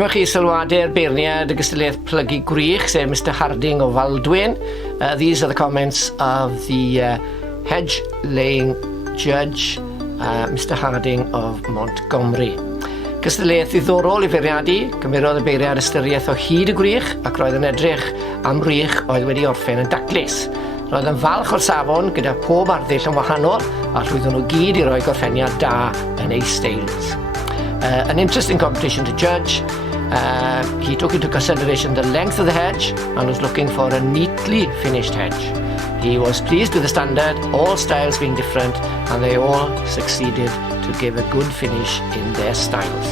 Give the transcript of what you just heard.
Dyma chi sylwadau'r beirniad y gystadleuaeth plygu gwych, sef Mr Harding o Maldwyn. These are the comments of the Hedge laying judge, Mr Harding of Montgomery. Gystadleuaeth ddiddorol i feirniadu, cymerodd y beiriad ystyriaeth o hyd y gwych ac roedd yn edrych am rych oedd wedi orffen yn daclus. Roedd yn falch o'r safon gyda pob arddull yn wahanol a llwydden nhw gyd i roi gorffeniad da yn ei steils. An interesting competition to judge. He took into consideration the length of the hedge and was looking for a neatly finished hedge. He was pleased with the standard, all styles being different, and they all succeeded to give a good finish in their styles.